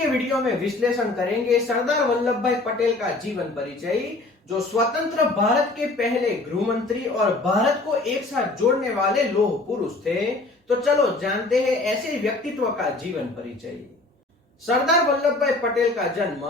के वीडियो में विश्लेषण करेंगे सरदार वल्लभ भाई पटेल का जीवन परिचय, जो स्वतंत्र भारत के पहले गृह मंत्री और भारत को एक साथ जोड़ने वाले लौह पुरुष थे। तो चलो जानते हैं ऐसे व्यक्तित्व का जीवन परिचय। सरदार वल्लभ भाई पटेल का जन्म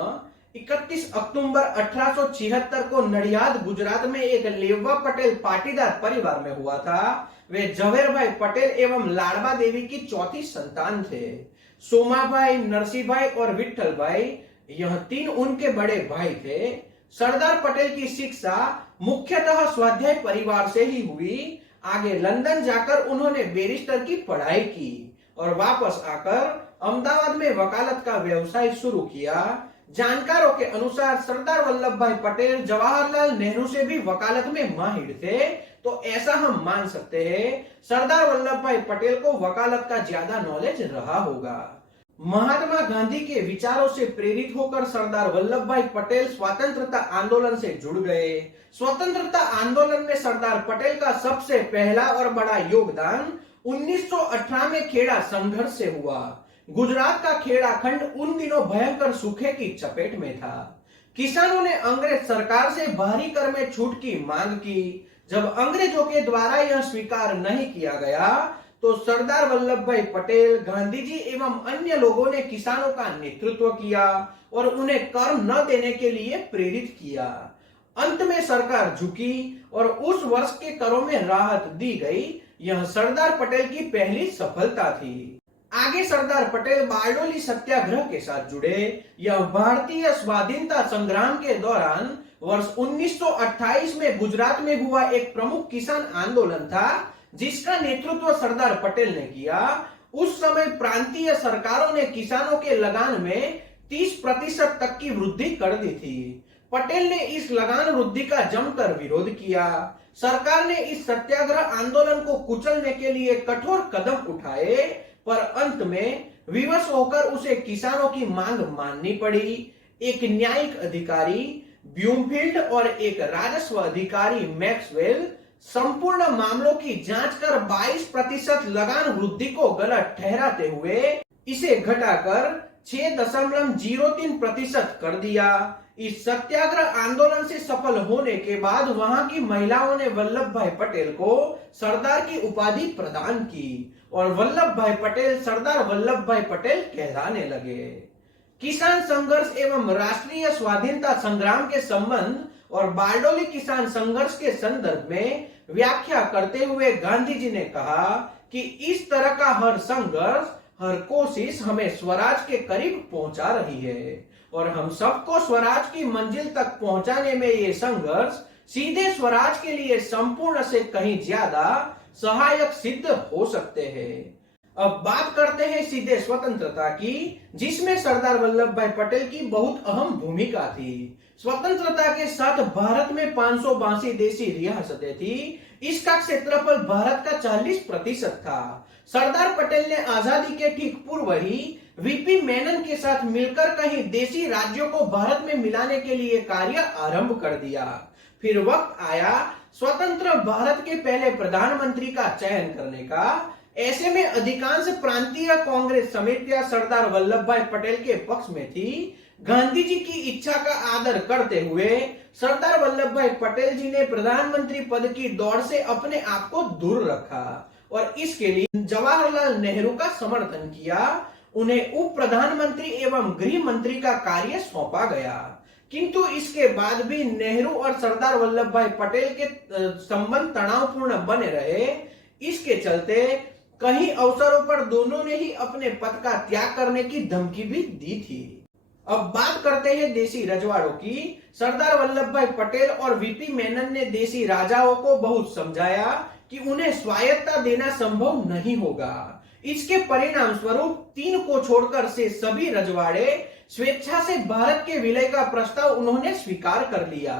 31 अक्टूबर 1876 को नडियाद गुजरात में एक लेवा पटेल पाटीदार परिवार में हुआ था। वे झवेरभाई पटेल एवं लाडबा देवी की चौथी संतान थे। सोमाभाई, नरसिंहभाई और विठल भाई, यह तीन उनके बड़े भाई थे। सरदार पटेल की शिक्षा मुख्यतः स्वाध्याय परिवार से ही हुई। आगे लंदन जाकर उन्होंने बैरिस्टर की पढ़ाई की और वापस आकर अहमदाबाद में वकालत का व्यवसाय शुरू किया। जानकारों के अनुसार सरदार वल्लभ भाई पटेल जवाहरलाल नेहरू से भी वकालत में माहिर थे, तो ऐसा हम मान सकते हैं सरदार वल्लभ भाई पटेल को वकालत का ज्यादा नॉलेज रहा होगा। महात्मा गांधी के विचारों से प्रेरित होकर सरदार वल्लभ भाई पटेल स्वतंत्रता आंदोलन से जुड़ गए। स्वतंत्रता आंदोलन में सरदार पटेल का सबसे पहला और बड़ा योगदान 1918 में खेड़ा संघर्ष से हुआ। गुजरात का खेड़ा खंड उन दिनों भयंकर सूखे की चपेट में था। किसानों ने अंग्रेज सरकार से भारी कर में छूट की मांग की। जब अंग्रेजों के द्वारा यह स्वीकार नहीं किया गया तो सरदार वल्लभ भाई पटेल, गांधी जी एवं अन्य लोगों ने किसानों का नेतृत्व किया और उन्हें कर न देने के लिए प्रेरित किया। अंत में सरकार झुकी और उस वर्ष के करों में राहत दी गई। यह सरदार पटेल की पहली सफलता थी। आगे सरदार पटेल बारडोली सत्याग्रह के साथ जुड़े। यह भारतीय स्वाधीनता संग्राम के दौरान वर्ष 1928 में गुजरात में हुआ एक प्रमुख किसान आंदोलन था, जिसका नेतृत्व सरदार पटेल ने किया। उस समय प्रांतीय सरकारों ने किसानों के लगान में 30% तक की वृद्धि कर दी थी। पटेल ने इस लगान वृद्धि का जमकर विरोध किया। सरकार ने इस सत्याग्रह आंदोलन को कुचलने के लिए कठोर कदम उठाए, पर अंत में विवश होकर उसे किसानों की मांग माननी पड़ी। एक न्यायिक अधिकारी ब्यूमफील्ड और एक राजस्व अधिकारी मैक्सवेल संपूर्ण मामलों की जांच कर 22% लगान वृद्धि को गलत ठहराते हुए इसे घटाकर 6.03% कर दिया। इस सत्याग्रह आंदोलन से सफल होने के बाद वहां की महिलाओं ने वल्लभ भाई पटेल को सरदार की उपाधि प्रदान की और वल्लभ भाई पटेल सरदार वल्लभ भाई पटेल कहलाने लगे। किसान संघर्ष एवं राष्ट्रीय स्वाधीनता संग्राम के संबंध और बारडोली किसान संघर्ष के संदर्भ में व्याख्या करते हुए गांधी जी ने कहा कि इस तरह का हर संघर्ष, हर कोशिश हमें स्वराज के करीब पहुंचा रही है और हम सबको स्वराज की मंजिल तक पहुंचाने में ये संघर्ष सीधे स्वराज के लिए संपूर्ण से कहीं ज्यादा सहायक सिद्ध हो सकते हैं। अब बात करते हैं सीधे स्वतंत्रता की, जिसमें सरदार वल्लभ भाई पटेल की बहुत अहम भूमिका थी। स्वतंत्रता के साथ भारत में 582 देशी रियासतें थी। इसका क्षेत्रफल भारत का 40% था। सरदार पटेल ने आजादी के ठीक पूर्व ही वीपी मेनन के साथ मिलकर कई देशी राज्यों को भारत में मिलाने के लिए कार्य आरंभ कर दिया। फिर वक्त आया स्वतंत्र भारत के पहले प्रधानमंत्री का चयन करने का। ऐसे में अधिकांश प्रांतीय कांग्रेस समितियां सरदार वल्लभ भाई पटेल के पक्ष में थी। गांधी जी की इच्छा का आदर करते हुए सरदार वल्लभ भाई पटेल जी ने प्रधानमंत्री पद की दौड़ से अपने आप को दूर रखा और इसके लिए जवाहरलाल नेहरू का समर्थन किया। उन्हें उप प्रधानमंत्री एवं गृह मंत्री का कार्य सौंपा गया, किंतु इसके बाद भी नेहरू और सरदार वल्लभ भाई पटेल के संबंध तनावपूर्ण बने रहे। इसके चलते कई अवसरों पर दोनों ने ही अपने पद का त्याग करने की धमकी भी दी थी। अब बात करते हैं देशी रजवाड़ों की। सरदार वल्लभ भाई पटेल और वीपी मेनन ने देशी राजाओं को बहुत समझाया कि उन्हें स्वायत्तता देना संभव नहीं होगा। इसके परिणाम स्वरूप 3 को छोड़कर से सभी रजवाड़े स्वेच्छा से भारत के विलय का प्रस्ताव उन्होंने स्वीकार कर लिया।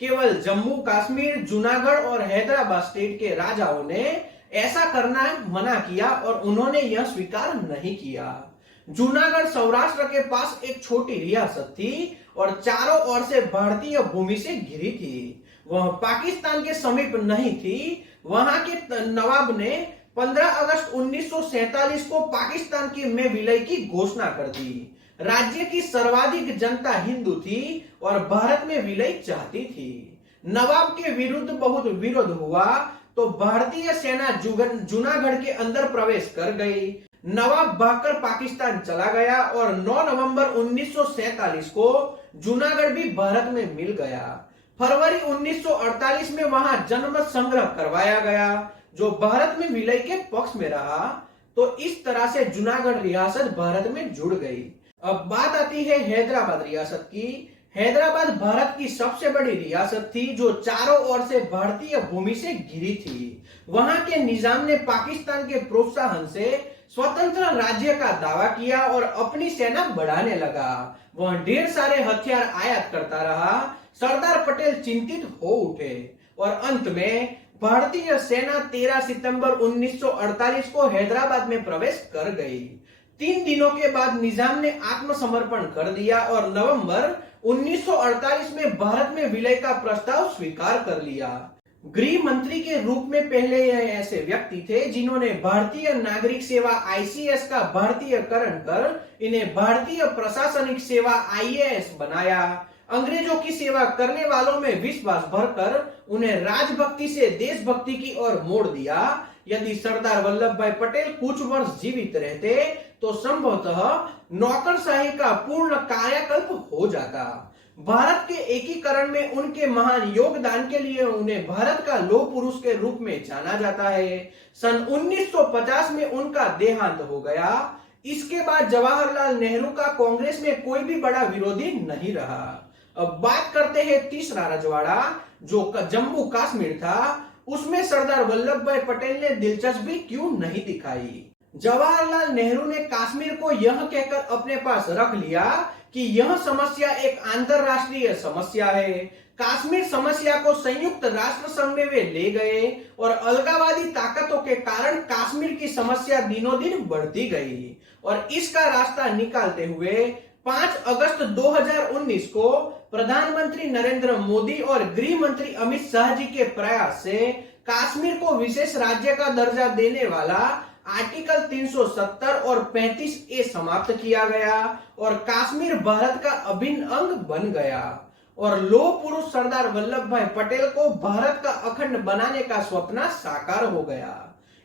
केवल जम्मू कश्मीर, जूनागढ़ और हैदराबाद स्टेट के राजाओं ने ऐसा करना मना किया और उन्होंने यह स्वीकार नहीं किया। जूनागढ़ सौराष्ट्र के पास एक छोटी रियासत थी और चारों ओर से भारतीय भूमि से घिरी थी। वह पाकिस्तान के समीप नहीं थी। वहां के नवाब ने 15 अगस्त 1947 को पाकिस्तान की में विलय की घोषणा कर दी। राज्य की सर्वाधिक जनता हिंदू थी और भारत में विलय चाहती थी। नवाब के विरुद्ध बहुत विरोध हुआ तो भारतीय सेना जूनागढ़ के अंदर प्रवेश कर गई। नवाब भागकर पाकिस्तान चला गया और 9 नवंबर 1947 को जूनागढ़ भी भारत में मिल गया। फरवरी 1948 में वहां जनमत संग्रह करवाया गया जो भारत में विलय के पक्ष में रहा। तो इस तरह से जूनागढ़ रियासत भारत में जुड़ गई। अब बात आती है हैदराबाद रियासत की। हैदराबाद भारत की सबसे बड़ी रियासत थी जो चारों ओर से भारतीय भूमि से घिरी थी। वहां के निजाम ने पाकिस्तान के प्रोत्साहन से स्वतंत्र राज्य का दावा किया और अपनी सेना बढ़ाने लगा। वह ढेर सारे हथियार आयात करता रहा। सरदार पटेल चिंतित हो उठे और अंत में भारतीय सेना 13 सितंबर 1948 को हैदराबाद में प्रवेश कर गई। 3 दिनों के बाद निजाम ने आत्मसमर्पण कर दिया और नवंबर 1948 में भारत में विलय का प्रस्ताव स्वीकार कर लिया। गृह मंत्री के रूप में पहले यह ऐसे व्यक्ति थे जिन्होंने भारतीय नागरिक सेवा आईसीएस का भारतीयकरण कर इन्हें भारतीय प्रशासनिक सेवा आईएएस बनाया। अंग्रेजों की सेवा करने वालों में विश्वास भरकर उन्हें राजभक्ति से देशभक्ति की ओर मोड़ दिया। यदि सरदार वल्लभ भाई पटेल कुछ वर्ष जीवित रहते तो संभवतः नौकरशाही का पूर्ण कायाकल्प हो जाता। भारत के एकीकरण में उनके महान योगदान के लिए उन्हें भारत का लौह पुरुष के रूप में जाना जाता है। सन 1950 में उनका देहांत हो गया। इसके बाद जवाहरलाल नेहरू का कांग्रेस में कोई भी बड़ा विरोधी नहीं रहा। अब बात करते हैं तीसरा रजवाड़ा जो जम्मू कश्मीर था। उसमें सरदार वल्लभ भाई पटेल ने दिलचस्पी क्यों नहीं दिखाई। जवाहरलाल नेहरू ने कश्मीर को यह कहकर अपने पास रख लिया कि यह समस्या एक अंतरराष्ट्रीय समस्या है। कश्मीर समस्या को संयुक्त राष्ट्र संघ में वे ले गए और अलगाववादी ताकतों के कारण कश्मीर की समस्या दिनों दिन बढ़ती गई और इसका रास्ता निकालते हुए 5 अगस्त 2019 को प्रधानमंत्री नरेंद्र मोदी और गृह मंत्री अमित शाह जी के प्रयास से कश्मीर को विशेष राज्य का दर्जा देने वाला आर्टिकल 370 और 35A समाप्त किया गया और कश्मीर भारत का अभिन्न अंग बन गया और लौह पुरुष सरदार वल्लभ भाई पटेल को भारत का अखंड बनाने का स्वप्न साकार हो गया।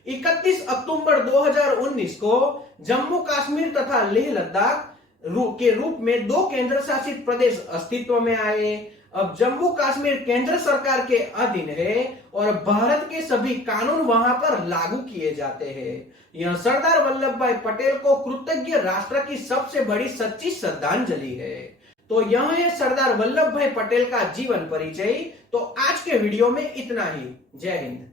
31 अक्टूबर 2019 को जम्मू कश्मीर तथा लेह लद्दाख के रूप में 2 केंद्र शासित प्रदेश अस्तित्व में आए। अब जम्मू कश्मीर केंद्र सरकार के अधीन है और भारत के सभी कानून वहां पर लागू किए जाते हैं। यह सरदार वल्लभ भाई पटेल को कृतज्ञ राष्ट्र की सबसे बड़ी सच्ची श्रद्धांजलि है। तो यह है सरदार वल्लभ भाई पटेल का जीवन परिचय। तो आज के वीडियो में इतना ही। जय हिंद।